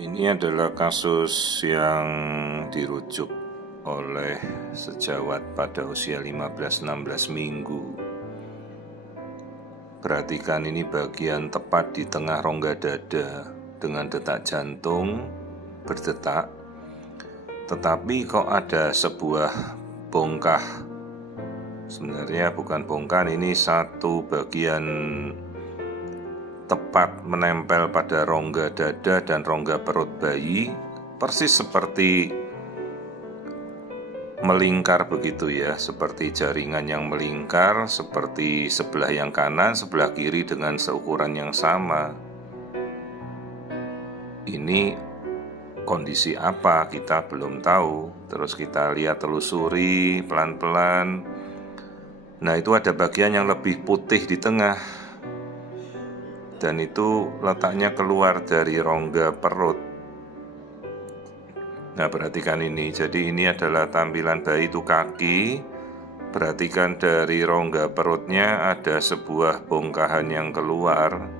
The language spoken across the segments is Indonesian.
Ini adalah kasus yang dirujuk oleh sejawat pada usia 15-16 minggu. Perhatikan, ini bagian tepat di tengah rongga dada dengan detak jantung berdetak. Tetapi kok ada sebuah bongkah. Sebenarnya bukan bongkah, ini satu bagian tepat menempel pada rongga dada dan rongga perut bayi, persis seperti melingkar begitu ya, seperti jaringan yang melingkar, seperti sebelah yang kanan, sebelah kiri dengan seukuran yang sama. Ini kondisi apa kita belum tahu. Terus kita lihat, telusuri pelan-pelan. Nah, itu ada bagian yang lebih putih di tengah, dan itu letaknya keluar dari rongga perut. Nah, perhatikan ini. Jadi ini adalah tampilan bayi, itu kaki. Perhatikan dari rongga perutnya ada sebuah bongkahan yang keluar,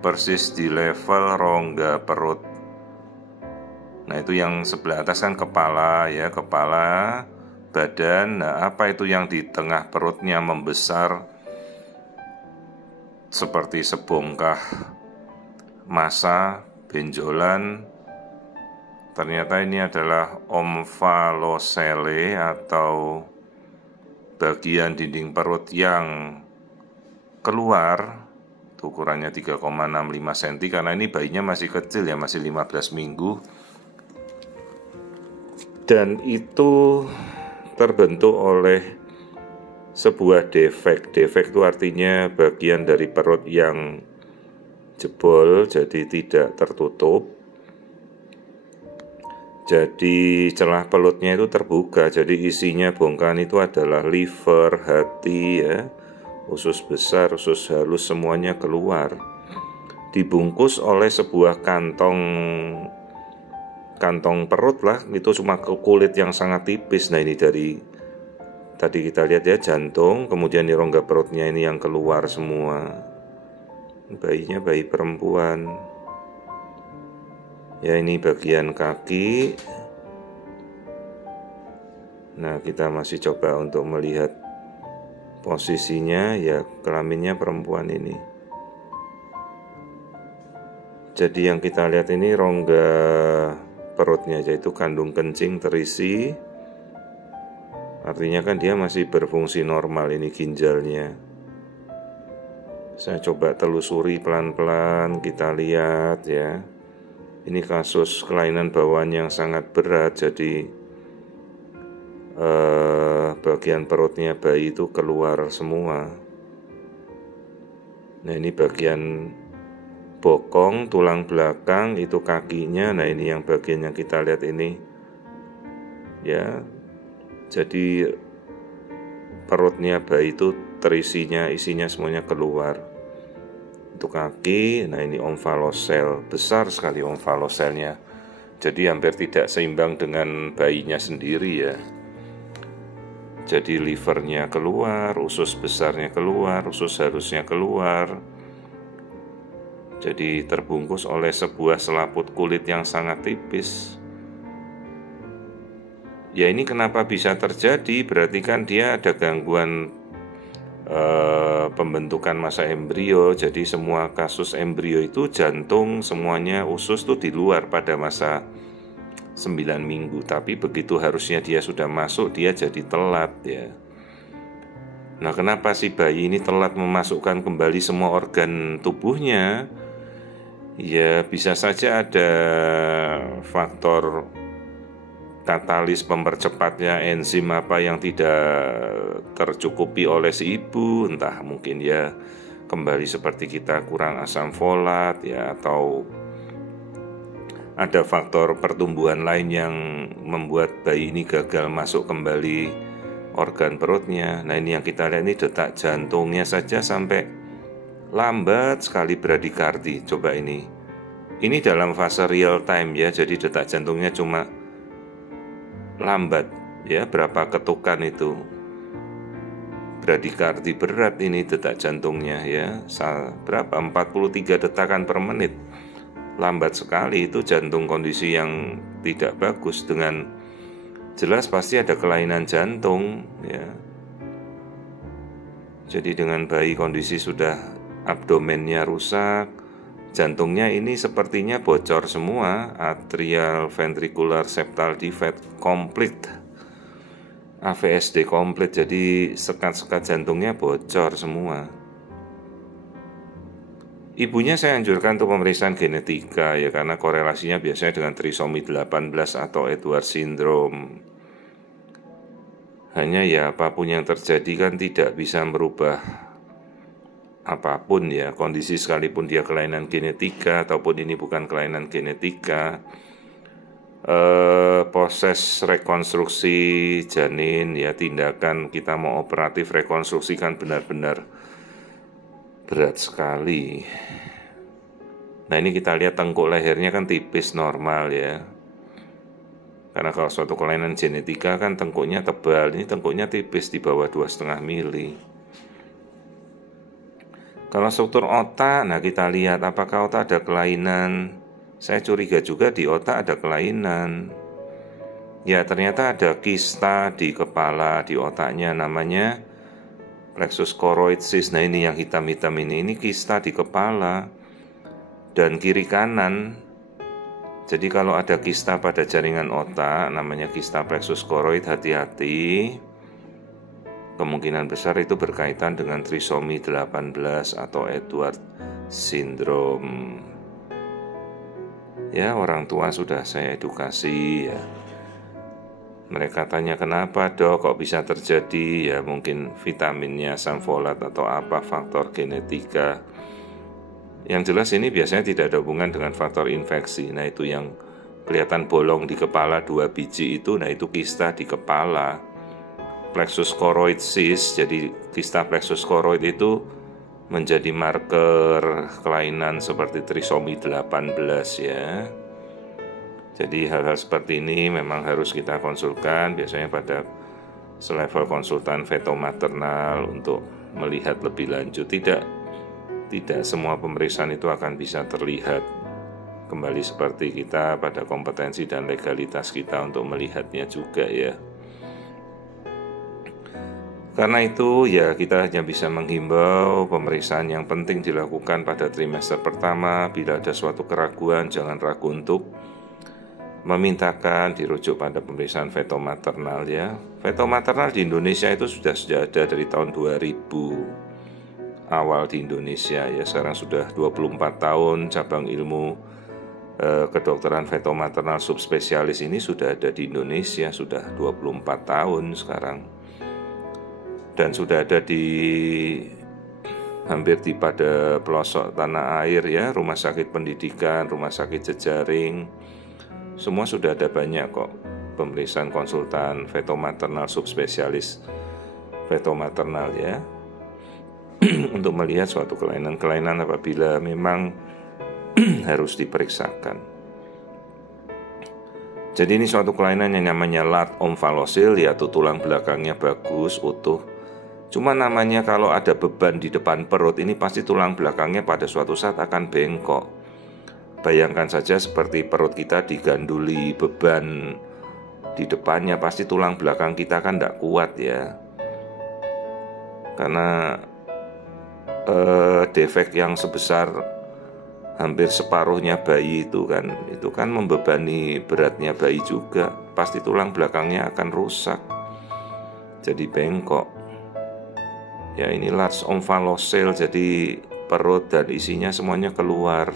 persis di level rongga perut. Nah, itu yang sebelah atas kan kepala ya, kepala, badan. Nah, apa itu yang di tengah perutnya membesar seperti sebongkah massa, benjolan. Ternyata ini adalah omphaloceles atau bagian dinding perut yang keluar. Ukurannya 3,65 cm karena ini bayinya masih kecil ya, masih 15 minggu. Dan itu terbentuk oleh sebuah defek. Defek itu artinya bagian dari perut yang jebol, jadi tidak tertutup. Jadi celah pelutnya itu terbuka. Jadi isinya bongkahan itu adalah liver, hati ya, usus besar, usus halus, semuanya keluar. Dibungkus oleh sebuah kantong perut lah, itu cuma kulit yang sangat tipis. Nah, ini dari tadi kita lihat ya, jantung, kemudian di rongga perutnya ini yang keluar semua. Bayinya bayi perempuan. Ya, ini bagian kaki. Nah, kita masih coba untuk melihat posisinya. Ya, kelaminnya perempuan ini. Jadi yang kita lihat ini rongga perutnya, yaitu kandung kencing terisi. Artinya kan dia masih berfungsi normal, ini ginjalnya. Saya coba telusuri pelan-pelan, kita lihat ya. Ini kasus kelainan bawaan yang sangat berat, jadi bagian perutnya bayi itu keluar semua. Nah, ini bagian bokong, tulang belakang, itu kakinya. Nah, ini yang bagian yang kita lihat ini. Ya, jadi perutnya bayi itu terisinya, isinya semuanya keluar. Itu kaki. Nah, ini omphaloceles, besar sekali omphalocelesnya. Jadi hampir tidak seimbang dengan bayinya sendiri ya. Jadi livernya keluar, usus besarnya keluar, usus harusnya keluar. Jadi terbungkus oleh sebuah selaput kulit yang sangat tipis. Ya, ini kenapa bisa terjadi? Berarti kan dia ada gangguan pembentukan massa embrio. Jadi semua kasus embrio itu jantung, semuanya, usus tuh di luar pada masa 9 minggu. Tapi begitu harusnya dia sudah masuk, dia jadi telat ya. Nah, kenapa si bayi ini telat memasukkan kembali semua organ tubuhnya? Ya, bisa saja ada faktor katalis pempercepatnya, enzim apa yang tidak tercukupi oleh si ibu. Entah mungkin ya kembali seperti kita kurang asam folat ya, atau ada faktor pertumbuhan lain yang membuat bayi ini gagal masuk kembali organ perutnya. Nah, ini yang kita lihat, ini detak jantungnya saja sampai lambat sekali bradikardi. Coba ini dalam fase real time ya, jadi detak jantungnya cuma lambat ya, berapa ketukan itu. Bradikardi berat ini detak jantungnya ya, berapa, 43 detakan per menit. lambat sekali, itu jantung kondisi yang tidak bagus. Dengan jelas pasti ada kelainan jantung ya. Jadi dengan bayi kondisi sudah abdomennya rusak, jantungnya ini sepertinya bocor semua, atrial ventricular septal defect komplit, AVSD komplit, jadi sekat-sekat jantungnya bocor semua. Ibunya saya anjurkan untuk pemeriksaan genetika ya, karena korelasinya biasanya dengan trisomi 18 atau Edwards syndrome. Hanya ya apapun yang terjadi kan tidak bisa merubah apapun ya, kondisi sekalipun dia kelainan genetika ataupun ini bukan kelainan genetika. Proses rekonstruksi janin ya, tindakan kita mau operatif rekonstruksi kan benar-benar berat sekali. Nah ini kita lihat tengkuk lehernya kan tipis normal ya, karena kalau suatu kelainan genetika kan tengkuknya tebal, ini tengkuknya tipis di bawah 2,5 mili. Kalau struktur otak, nah kita lihat apakah otak ada kelainan. Saya curiga juga di otak ada kelainan. Ya ternyata ada kista di kepala, di otaknya, namanya plexus choroid cyst. Nah ini yang hitam-hitam ini kista di kepala dan kiri kanan. Jadi kalau ada kista pada jaringan otak, namanya kista plexus choroid, hati-hati. Kemungkinan besar itu berkaitan dengan trisomi 18 atau Edwards syndrome. Ya orang tua sudah saya edukasi ya. Mereka tanya kenapa dok kok bisa terjadi, ya mungkin vitaminnya, asam folat atau apa, faktor genetika. Yang jelas ini biasanya tidak ada hubungan dengan faktor infeksi. Nah itu yang kelihatan bolong di kepala 2 biji itu, nah itu kista di kepala, plexus choroid cyst. Jadi kista plexus choroid itu menjadi marker kelainan seperti trisomi 18 ya. Jadi hal-hal seperti ini memang harus kita konsulkan biasanya pada selevel konsultan fetomaternal untuk melihat lebih lanjut. Tidak semua pemeriksaan itu akan bisa terlihat. Kembali seperti kita pada kompetensi dan legalitas kita untuk melihatnya juga ya. Karena itu ya kita hanya bisa menghimbau pemeriksaan yang penting dilakukan pada trimester pertama. Bila ada suatu keraguan jangan ragu untuk memintakan dirujuk pada pemeriksaan fetomaternal ya. Fetomaternal di Indonesia itu sudah ada dari tahun 2000 awal di Indonesia ya. Sekarang sudah 24 tahun cabang ilmu kedokteran fetomaternal subspesialis ini sudah ada di Indonesia, sudah 24 tahun sekarang. Dan sudah ada di hampir di pada pelosok tanah air ya, rumah sakit pendidikan, rumah sakit jejaring, semua sudah ada banyak kok pemeriksaan konsultan fetomaternal subspesialis fetomaternal ya, untuk melihat suatu kelainan-kelainan apabila memang harus diperiksakan. Jadi ini suatu kelainan yang namanya large omphalocele, yaitu tulang belakangnya bagus, utuh. Cuma namanya kalau ada beban di depan perut, ini pasti tulang belakangnya pada suatu saat akan bengkok. Bayangkan saja seperti perut kita diganduli beban di depannya, pasti tulang belakang kita kan tidak kuat ya. Karena defek yang sebesar hampir separuhnya bayi itu kan membebani beratnya bayi juga, pasti tulang belakangnya akan rusak, jadi bengkok. Ya ini large omphalocele, jadi perut dan isinya semuanya keluar.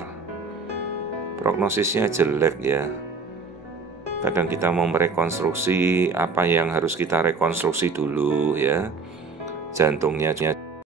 Prognosisnya jelek ya. Kadang kita mau merekonstruksi, apa yang harus kita rekonstruksi dulu ya. Jantungnya